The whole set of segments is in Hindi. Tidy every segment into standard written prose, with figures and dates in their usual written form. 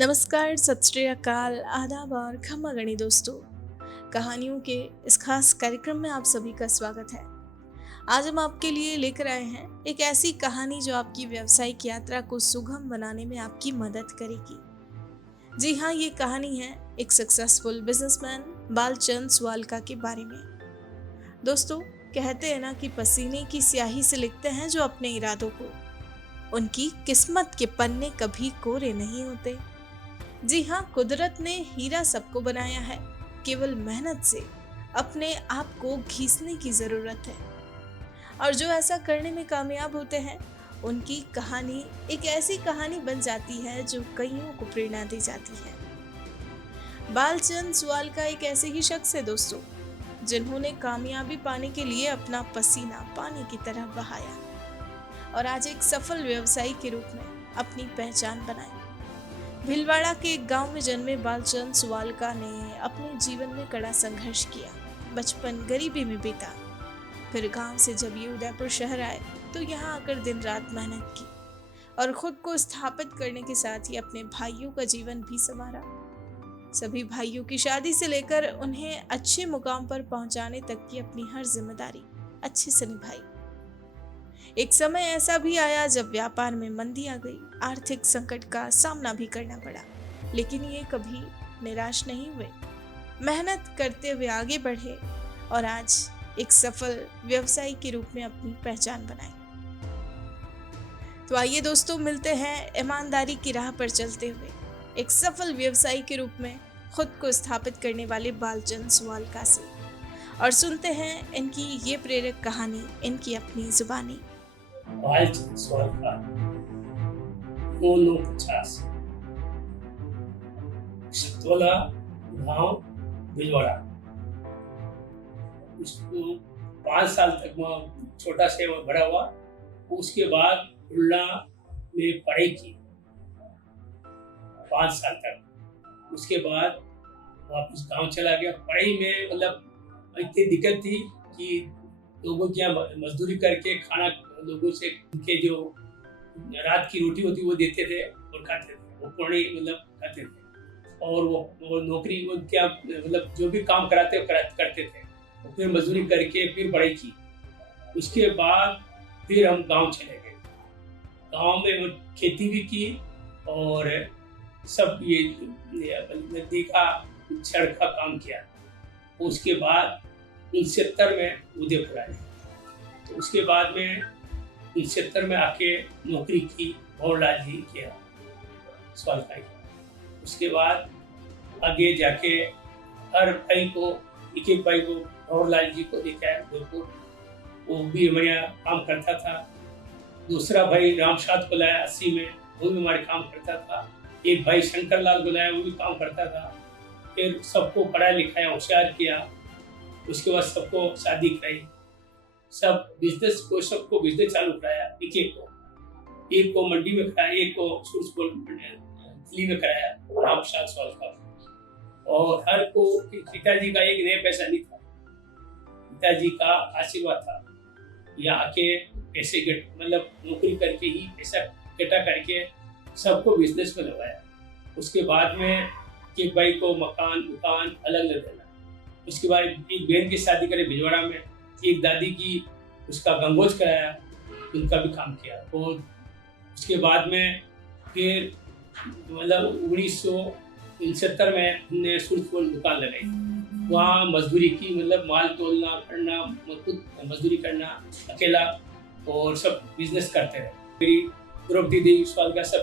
नमस्कार, सत श्री अकाल, आदाब और खमा गणी दोस्तों। कहानियों के इस खास कार्यक्रम में आप सभी का स्वागत है। आज हम आपके लिए लेकर आए हैं एक ऐसी कहानी जो आपकी व्यावसायिक यात्रा को सुगम बनाने में आपकी मदद करेगी। जी हाँ, ये कहानी है एक सक्सेसफुल बिजनेसमैन बालचंद स्वालका के बारे में। दोस्तों, कहते हैं ना कि पसीने की स्याही से लिखते हैं जो अपने इरादों को। उनकी किस्मत के पन्ने कभी कोरे नहीं होते। जी हाँ, कुदरत ने हीरा सबको बनाया है, केवल मेहनत से अपने आप को घिसने की जरूरत है। और जो ऐसा करने में कामयाब होते हैं, उनकी कहानी एक ऐसी कहानी बन जाती है जो कईयों को प्रेरणा दी जाती है। बालचंद सुवालका एक ऐसे ही शख्स है दोस्तों, जिन्होंने कामयाबी पाने के लिए अपना पसीना पानी की तरह बहाया और आज एक सफल व्यवसायी के रूप में अपनी पहचान बनाई। भीलवाड़ा के एक गांव में जन्मे बालचंद सुवालका ने अपने जीवन में कड़ा संघर्ष किया। बचपन गरीबी में बीता, फिर गांव से जब ये उदयपुर शहर आए तो यहाँ आकर दिन रात मेहनत की और खुद को स्थापित करने के साथ ही अपने भाइयों का जीवन भी संवारा। सभी भाइयों की शादी से लेकर उन्हें अच्छे मुकाम पर पहुंचाने तक की अपनी हर जिम्मेदारी अच्छे से निभाई। एक समय ऐसा भी आया जब व्यापार में मंदी आ गई, आर्थिक संकट का सामना भी करना पड़ा, लेकिन ये कभी निराश नहीं हुए। मेहनत करते हुए आगे बढ़े और आज एक सफल व्यवसायी के रूप में अपनी पहचान बनाई। तो आइए दोस्तों, मिलते हैं ईमानदारी की राह पर चलते हुए एक सफल व्यवसायी के रूप में खुद को स्थापित करने वाले बालचंद सुवालका से और सुनते हैं इनकी ये प्रेरक कहानी इनकी अपनी जुबानी। बालचंद स्वालका 950 सतोला गांव भिलवाड़ा। उसको 5 साल तक वहाँ छोटा से वहाँ बड़ा हुआ। उसके बाद खुलना में पढ़ाई की 5 साल तक। उसके बाद वापस गांव चला गया। पढ़ाई में मतलब इतनी दिक्कत थी कि लोगों के यहाँ मजदूरी करके खाना लोगों से उनके जो रात की रोटी होती वो देते थे और खाते थे। वो पौड़ी मतलब खाते थे और वो नौकरी वो क्या मतलब जो भी काम करते थे। फिर मजदूरी करके फिर पढ़ाई की। उसके बाद फिर हम गांव चले गए। गांव में वो खेती भी की और सब ये नदी का सड़क का काम किया। उसके बाद 69 में उदयपुर आए। तो उसके बाद में 69 में आके नौकरी की और लाल जी किया स्वालका की। उसके बाद आगे जाके हर भाई को एक भाई को और लाल जी को देखा है उदयपुर। वो भी हमारे यहाँ काम करता था। दूसरा भाई रामशाद को लाया 80 में, वो भी हमारे काम करता था। एक भाई शंकर लाल को लाया, वो भी काम करता था। फिर सबको पढ़ाया लिखाया होशियार किया। उसके बाद सबको शादी कराई। सबको बिजनेस चालू कराया। एक को मंडी में कराया, एक को दिल्ली में कराया रामशाद स्वालका। और हर को पिताजी का एक नया पैसा नहीं था। पिताजी का आशीर्वाद था। यहाँ आके पैसे मतलब नौकरी करके ही पैसा इकट्ठा करके सबको बिजनेस में लगाया। उसके बाद में एक भाई को मकान दुकान अलग अलग देना। उसके बाद एक बहन की शादी करे भिलवाड़ा में। एक दादी की उसका गंगोज कराया, उनका भी काम किया। और उसके बाद में फिर मतलब 1969 में हमने सूरजपुर दुकान लगाई। वहाँ मजदूरी की, मतलब माल तोलना करना, मजदूरी करना अकेला और सब बिजनेस करते रहे। मेरी द्रौपदी देवी स्वालका सब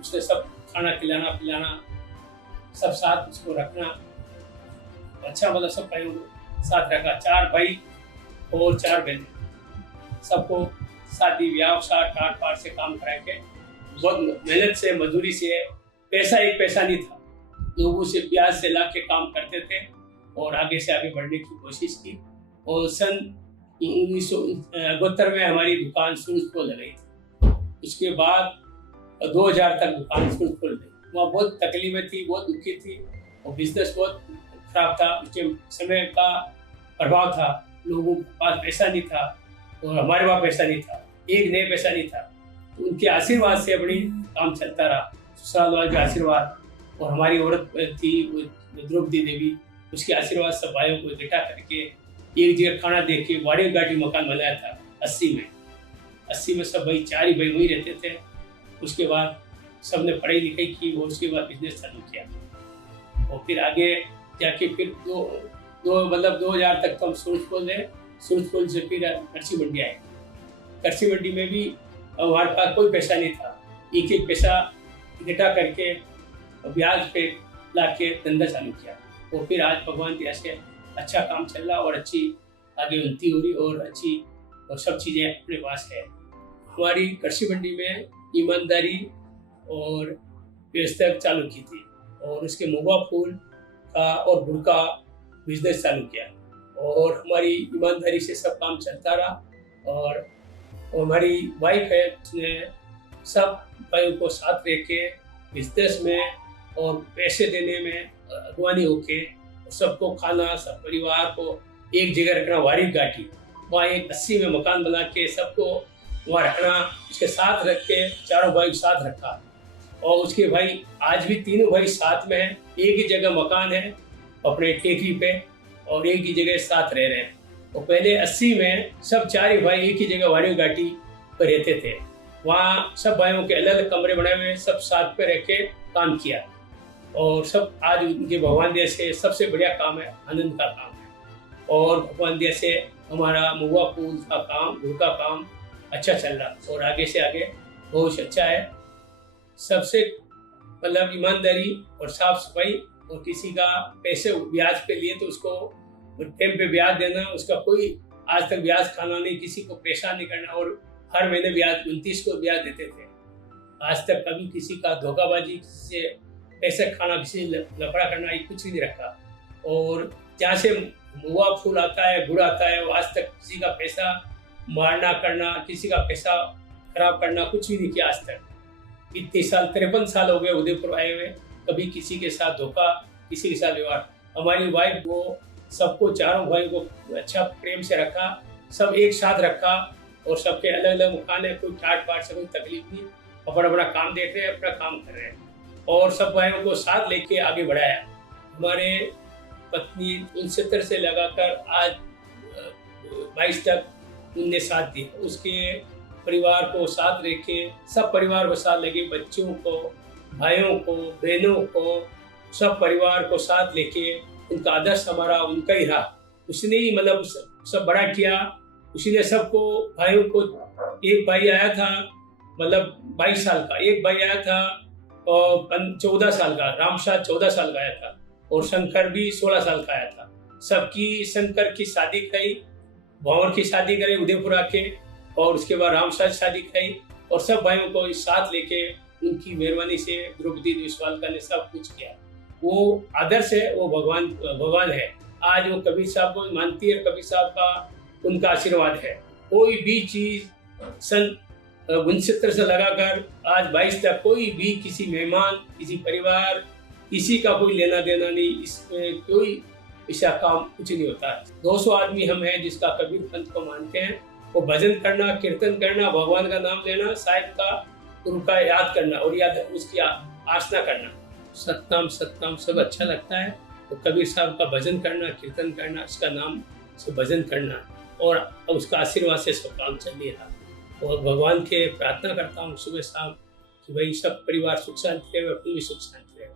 उसने सब खाना खिलाना पिलाना, सब साथ उसको रखना अच्छा, मतलब सब भाइयों को साथ रखा। 4 भाई और 4 बहन, सबको शादी ब्याह काट पाट से काम करा के बहुत मेहनत से मजदूरी से एक पैसा नहीं था। लोगों से ब्याज से ला के काम करते थे और आगे से आगे बढ़ने की कोशिश की। और सन 1972 में हमारी दुकान सूरजपुर लगाई थी। उसके बाद 2000 तक दुकान सूरजपुर लगी। वहाँ बहुत तकलीफें थी, बहुत दुखी थी और बिजनेस बहुत खराब था। उसके समय का प्रभाव था। लोगों के पास पैसा नहीं था और हमारे पास पैसा नहीं था, एक नया पैसा नहीं था। तो उनके आशीर्वाद से अपनी काम चलता रहा। ससुराल वाले का आशीर्वाद और हमारी औरत थी वो द्रौपदी देवी, उसके आशीर्वाद सब भाइयों को इकट्ठा करके एक जगह खाना दे के वाड़ी घाटी मकान बनाया था 80 में। 80 में सब भाई 4 ही भाई वहीं रहते थे। उसके बाद सबने पढ़ाई लिखाई की और उसके बाद बिजनेस चालू किया और फिर आगे जाके फिर दो मतलब 2000 तक तो हम सूरजपुर रहे। सूरजपुर से फिर कर्सी मंडी आए। कर्सी मंडी में भी हमारे पास कोई पैसा नहीं था, एक एक पैसा इकट्ठा करके ब्याज पे ला के धंधा चालू किया और फिर आज भगवान की दया से अच्छा काम चल रहा और अच्छी आगे उन्नति हो रही और अच्छी और सब चीज़ें अपने पास है। हमारी कृषि मंडी में ईमानदारी और व्यवस्था चालू की थी और उसके मुगा फूल का और गुड़ का बिजनेस चालू किया और हमारी ईमानदारी से सब काम चलता रहा। और हमारी वाइफ है, उसने सब भाइयों को साथ रह के बिजनेस में और पैसे देने में अगवानी होके सबको खाना, सब परिवार को एक जगह रखना, वारी घाटी वहाँ एक 80 में मकान बना के सबको वहाँ रखना, उसके साथ रख के चारों भाई साथ रखा। और उसके भाई आज भी तीनों भाई साथ में हैं, एक ही जगह मकान है अपने टेकरी पे और एक ही जगह साथ रह रहे हैं। और पहले 80 में सब 4 ही भाई एक ही जगह वाड़ी घाटी पर रहते थे। वहाँ सब भाइयों के अलग अलग कमरे बनाए हुए, सब साथ पे रह के काम किया और सब आज उनके भगवान दया से सबसे बढ़िया काम है, आनंद का काम है। और भगवान दया से हमारा मुगा फूल का काम, गुड़ का काम अच्छा चल रहा और आगे से आगे बहुत अच्छा है। सबसे मतलब ईमानदारी और साफ सफाई और किसी का पैसे ब्याज पे लिए तो उसको टाइम पे ब्याज देना, उसका कोई आज तक ब्याज खाना नहीं, किसी को परेशान नहीं करना और हर महीने ब्याज 29 को ब्याज देते थे। आज तक कभी किसी का धोखाबाजी, किसी से पैसे खाना, किसी लफड़ा करना, ये कुछ भी नहीं रखा। और जहाँ से मुआ फूल आता है, गुड़ आता है, वो आज तक किसी का पैसा मारना करना, किसी का पैसा खराब करना कुछ भी नहीं किया आज तक। इतने साल 53 साल हो गए उदयपुर आए हुए, कभी किसी के साथ धोखा, किसी के साथ व्यवहार। हमारी वाइफ वो सबको, चारों भाई को अच्छा प्रेम से रखा, सब एक साथ रखा और सबके अलग अलग मकान है, कोई ठाट बाट से कोई तकलीफ नहीं, अपना अपना काम देख रहे हैं, अपना काम कर रहे हैं और सब भाइयों को साथ लेके आगे बढ़ाया। हमारे पत्नी 69 से लगाकर आज 22 तक उनने साथ दिया, उसके परिवार को साथ रखे, सब परिवार को साथ लगे, बच्चों को, भाइयों को, बहनों को, सब परिवार को साथ लेके उनका आदर्श हमारा उनका ही रहा। उसने ही मतलब सब बड़ा किया, उसी ने सबको भाइयों को, एक भाई आया था मतलब 22 साल का, एक भाई आया था और 14 साल का, रामशाह 14 साल का आया था और शंकर भी 16 साल का आया था। सबकी शंकर की शादी कराई, भंवर की शादी कराई उदयपुर आके और उसके बाद रामशाह की शादी कराई और सब भाइयों को इस साथ लेके उनकी मेहरबानी से द्रौपदी विश्वाल ने सब कुछ किया। वो आदर्श है, वो भगवान है। आज वो कबीर साहब को मानती है, कबीर साहब का उनका आशीर्वाद है। कोई भी चीज सन 69 से लगाकर आज 22 तक कोई भी किसी मेहमान, किसी परिवार, किसी का कोई लेना देना नहीं, इसमें कोई ऐसा काम कुछ नहीं होता। 200 आदमी हम हैं जिसका कबीर पंथ को मानते हैं। वो भजन करना, कीर्तन करना, भगवान का नाम लेना, साहिब का, गुरु का याद करना और याद उसकी आसना करना, सतनाम सतनाम सब अच्छा लगता है। तो कबीर साहब का भजन करना, कीर्तन करना, उसका नाम से भजन करना और उसका आशीर्वाद से सब काम चल ही रहा। और भगवान के प्रार्थना करता हूँ सुबह शाम कि भाई सब परिवार सुख शांति रहे, अपनी भी सुख शांति रहे।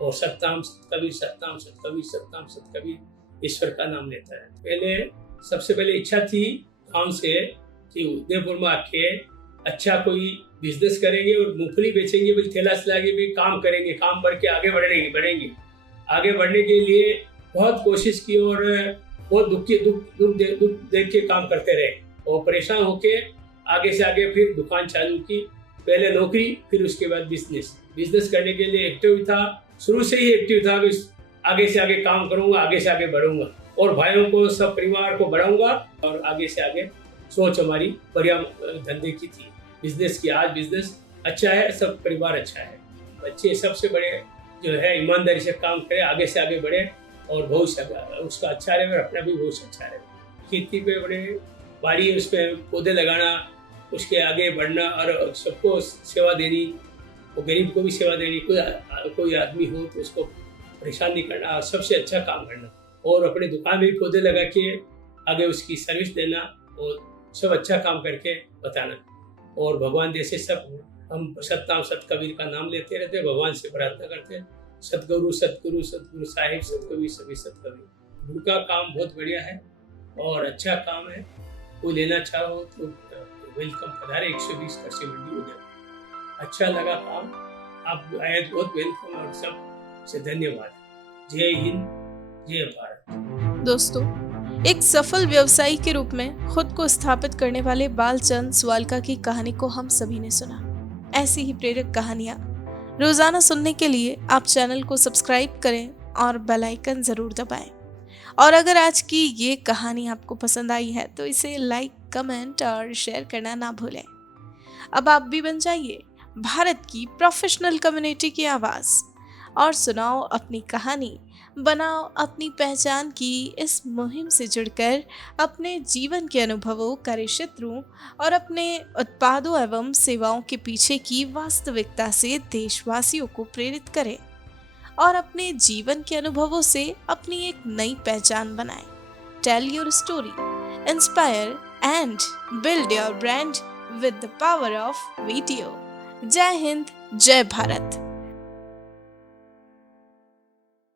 और सतनाम सत कबीर, सतनाम सत कबीर, सतनाम सत कबीर ईश्वर का नाम लेता है। पहले सबसे पहले इच्छा थी गाँव से कि उदयपुर में आके अच्छा कोई बिजनेस करेंगे और मूंगफली बेचेंगे, फिर ठेला चलाएंगे, भी काम करेंगे, काम बढ़ के आगे बढ़ेंगे। आगे बढ़ने के लिए बहुत कोशिश की और बहुत दुख देख के काम करते रहे और परेशान होके आगे से आगे फिर दुकान चालू की। पहले नौकरी, फिर उसके बाद बिजनेस करने के लिए एक्टिव था, शुरू से ही एक्टिव था कि आगे से आगे काम करूंगा, आगे से आगे बढ़ूंगा और भाइयों को, सब परिवार को बढ़ाऊंगा और आगे से आगे सोच हमारी बढ़िया धंधे की थी, बिजनेस की। आज बिजनेस अच्छा है, सब परिवार अच्छा है, बच्चे सबसे बड़े जो है ईमानदारी से काम करे, आगे से आगे बढ़े और भविष्य उसका अच्छा रहे और अपना भी भविष्य अच्छा रहे। खेती पे बड़े बाड़ी, उस पर पौधे लगाना, उसके आगे बढ़ना और सबको सेवा देनी वो गरीब को भी सेवा देनी, कोई आदमी हो तो उसको परेशान नहीं करना और सबसे अच्छा काम करना, और अपने दुकान में भी पौधे लगा के आगे उसकी सर्विस देना और सब अच्छा काम करके बताना। और भगवान जैसे सब हम सतनाम सत कबीर का नाम लेते रहते हैं, भगवान से प्रार्थना करते हैं, सतगुरु सतगुरु सतगुरु साहिब सतकबीर सभी सतकबीर। उनका काम बहुत बढ़िया है और अच्छा काम है। कोई लेना चाहो तो वेलकम, पधारे 120 कृषि मंडी उदयपुर। अच्छा लगा काम, आप आए तो बहुत वेलकम और सब से धन्यवाद। जय हिंद, जय भारत। दोस्तों, एक सफल व्यवसायी के रूप में खुद को स्थापित करने वाले बालचंद स्वालका की कहानी को हम सभी ने सुना। ऐसी ही प्रेरक कहानियां रोजाना सुनने के लिए आप चैनल को सब्सक्राइब करें और बेल आइकन जरूर दबाएं। और अगर आज की ये कहानी आपको पसंद आई है तो इसे लाइक, कमेंट और शेयर करना ना भूलें। अब आप भी बन जाइए भारत की प्रोफेशनल कम्युनिटी की आवाज़ और सुनाओ अपनी कहानी, बनाओ अपनी पहचान की इस मुहिम से जुड़कर अपने जीवन के अनुभवों, कार्यक्षेत्रों और अपने उत्पादों एवं सेवाओं के पीछे की वास्तविकता से देशवासियों को प्रेरित करें और अपने जीवन के अनुभवों से अपनी एक नई पहचान बनाएं। Tell your story, inspire and build your brand with the power of video. जय हिंद, जय भारत।